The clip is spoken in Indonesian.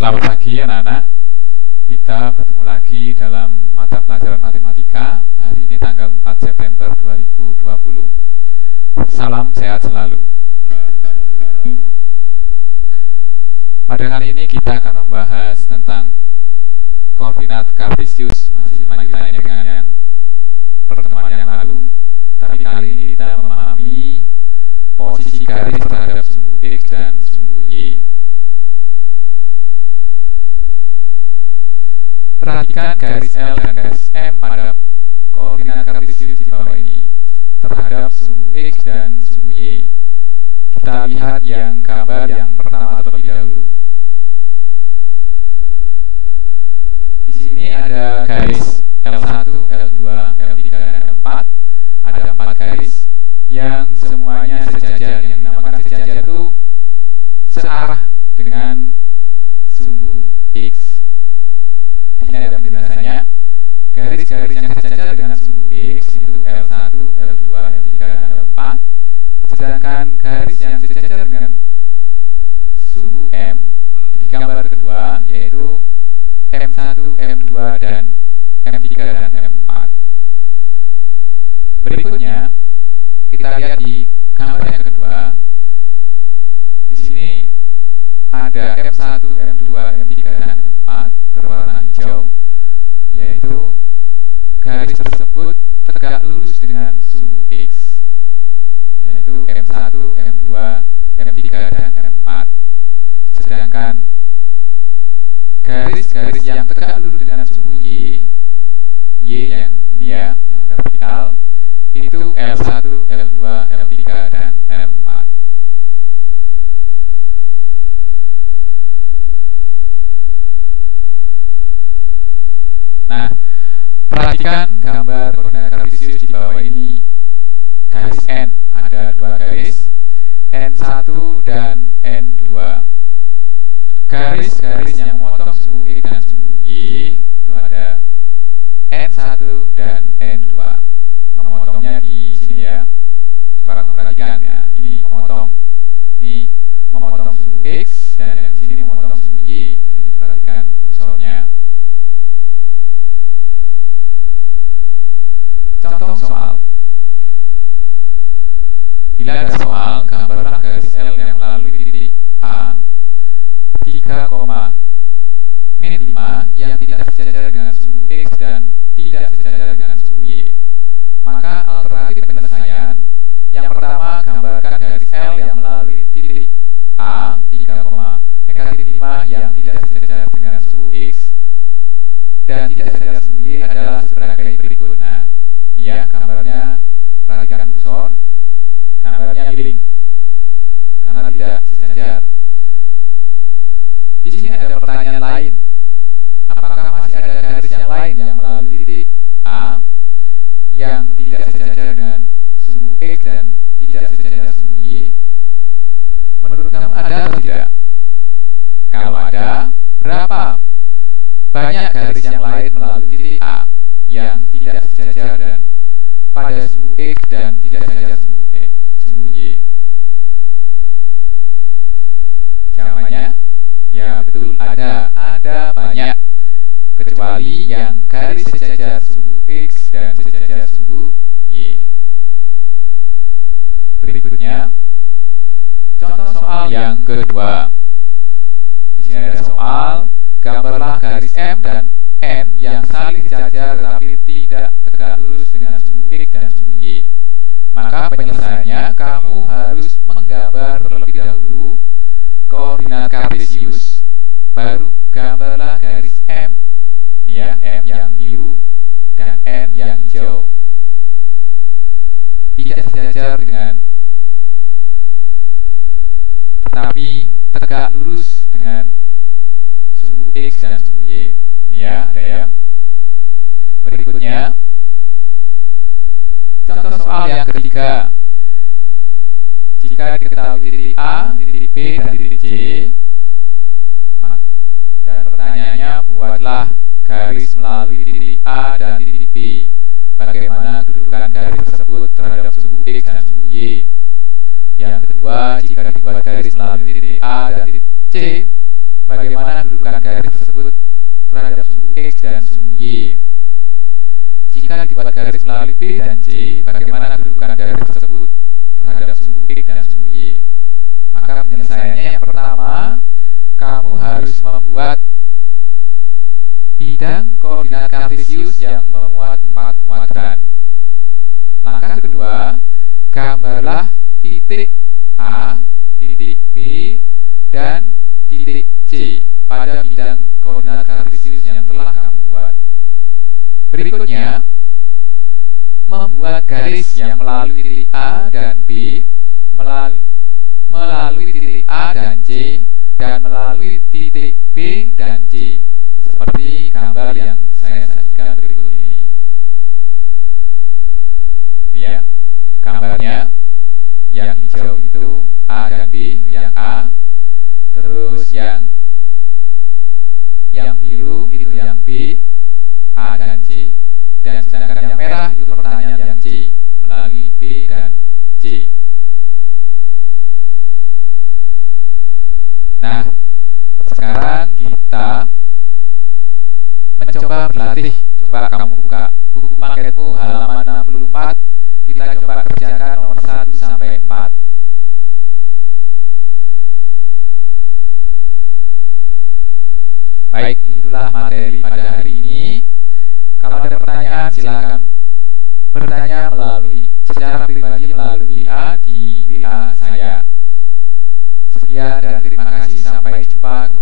Selamat pagi anak-anak. Kita bertemu lagi dalam mata pelajaran matematika. Hari ini tanggal 4 September 2020. Salam sehat selalu. Pada kali ini kita akan membahas tentang koordinat kartesius. Masih lanjutannya dengan yang pertemuan yang lalu. Tapi kali ini kita memahami posisi garis terhadap sumbu X dan sumbu Y. Perhatikan garis L dan garis M pada koordinat kartesius di bawah ini terhadap sumbu X dan sumbu Y. Kita lihat yang gambar yang pertama terlebih dahulu. Di sini ada garis L1, L2, L3, dan L4. Ada 4 garis yang semuanya sejajar. Yang dinamakan sejajar itu searah dengan sumbu X. Di sini ada penjelasannya. Garis-garis yang sejajar dengan sumbu X itu L1, L2, L3, dan L4. Sedangkan garis yang sejajar dengan sumbu M di gambar kedua yaitu M1, M2, dan M3, dan M4. Berikutnya kita lihat di gambar yang kedua. Di sini ada M1, M2, M3, dan M4 berwarna hijau, yaitu garis tersebut tegak lurus dengan sumbu X, yaitu M1, M2, M3, dan M4. Sedangkan garis-garis yang tegak lurus dengan sumbu Y yang ini ya, yang vertikal, itu L1, L2, L3, dan L4. Nah, perhatikan gambar koordinat kartesius di bawah ini. Garis N, ada 2 garis, N1 dan N2. Garis-garis yang memotong sumbu X dan sumbu Y itu ada N1 dan N2. Memotongnya di sini ya. Coba kamu perhatikan ya. Ini memotong. Ini memotong sumbu X dan yang di sini memotong sumbu Y. Jadi diperhatikan kursornya. Contoh soal. Bila ada soal, gambarlah garis L yang melalui titik A 3,-5 yang tidak sejajar dengan sumbu X dan tidak sejajar dengan sumbu Y. Maka alternatif penyelesaian yang pertama, gambarkan garis L yang melalui titik A 3,-5 yang tidak sejajar dengan sumbu X dan tidak sejajar sumbu Y adalah sebagai berikut. Nah, ya, gambarnya perhatikan kursor, gambarnya miring karena tidak sejajar. Di sini ada pertanyaan lain. Apakah masih ada garis yang lain yang melalui titik A yang tidak sejajar dengan sumbu X dan tidak sejajar sumbu Y? Menurut kamu ada atau tidak? Kalau ada, berapa banyak garis yang lain melalui titik A yang tidak sejajar dan pada sumbu X dan tidak sejajar sumbu Y? Jawabannya, ya betul, ada banyak, kecuali yang garis sejajar sumbu X dan sejajar sumbu Y. Berikutnya, contoh soal yang kedua. Di sini ada soal, gambarlah garis M dan N yang saling sejajar tetapi tidak tegak lurus dengan sumbu X dan sumbu Y. Maka penyelesaiannya, kamu harus menggambar terlebih dahulu koordinat kartesius, baru gambarlah garis M, ya, M yang biru dan N yang hijau. Tidak sejajar dengan, tetapi tegak lurus dengan sumbu X dan sumbu Y. Ini ya, ada ya. Berikutnya, contoh soal yang ketiga. Jika diketahui titik A, titik B, dan titik C, dan pertanyaannya, buatlah garis melalui titik A dan titik B. Bagaimana kedudukan garis tersebut terhadap sumbu X dan sumbu Y? Yang kedua, jika dibuat garis melalui titik A dan titik C, bagaimana kedudukan melalui B dan C, bagaimana kedudukan garis tersebut terhadap sumbu X dan sumbu Y. Maka penyelesaiannya yang pertama, kamu harus membuat bidang koordinat kartesius yang memuat 4 kuadran. Langkah kedua, gambarlah titik A, titik B, dan titik C pada bidang koordinat kartesius yang telah kamu buat. Berikutnya, membuat garis yang melalui titik A dan B, melalui titik A dan C, dan melalui titik B dan C, seperti gambar yang saya sajikan berikut ini. Ya, gambarnya yang hijau itu A dan B, itu yang A. Terus yang biru itu yang B, A dan C. Dan sedangkan yang merah itu pertanyaan yang C, melalui B dan C. Nah, sekarang kita mencoba berlatih. Coba kamu buka buku paketmu halaman 64. Kita coba kerjakan nomor 1 sampai 4. Baik, itulah materi pada hari ini. Kalau ada pertanyaan silakan bertanya secara pribadi melalui WA di WA saya. Sekian dan terima kasih, sampai jumpa kembali.